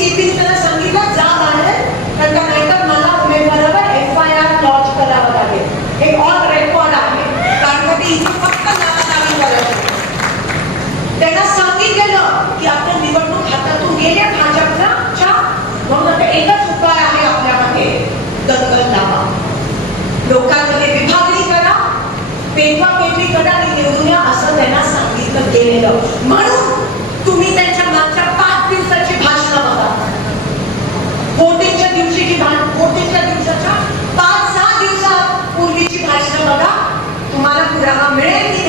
Keep it na पाच भाषा बघा. तुम्हाला पुरावा मिळेल.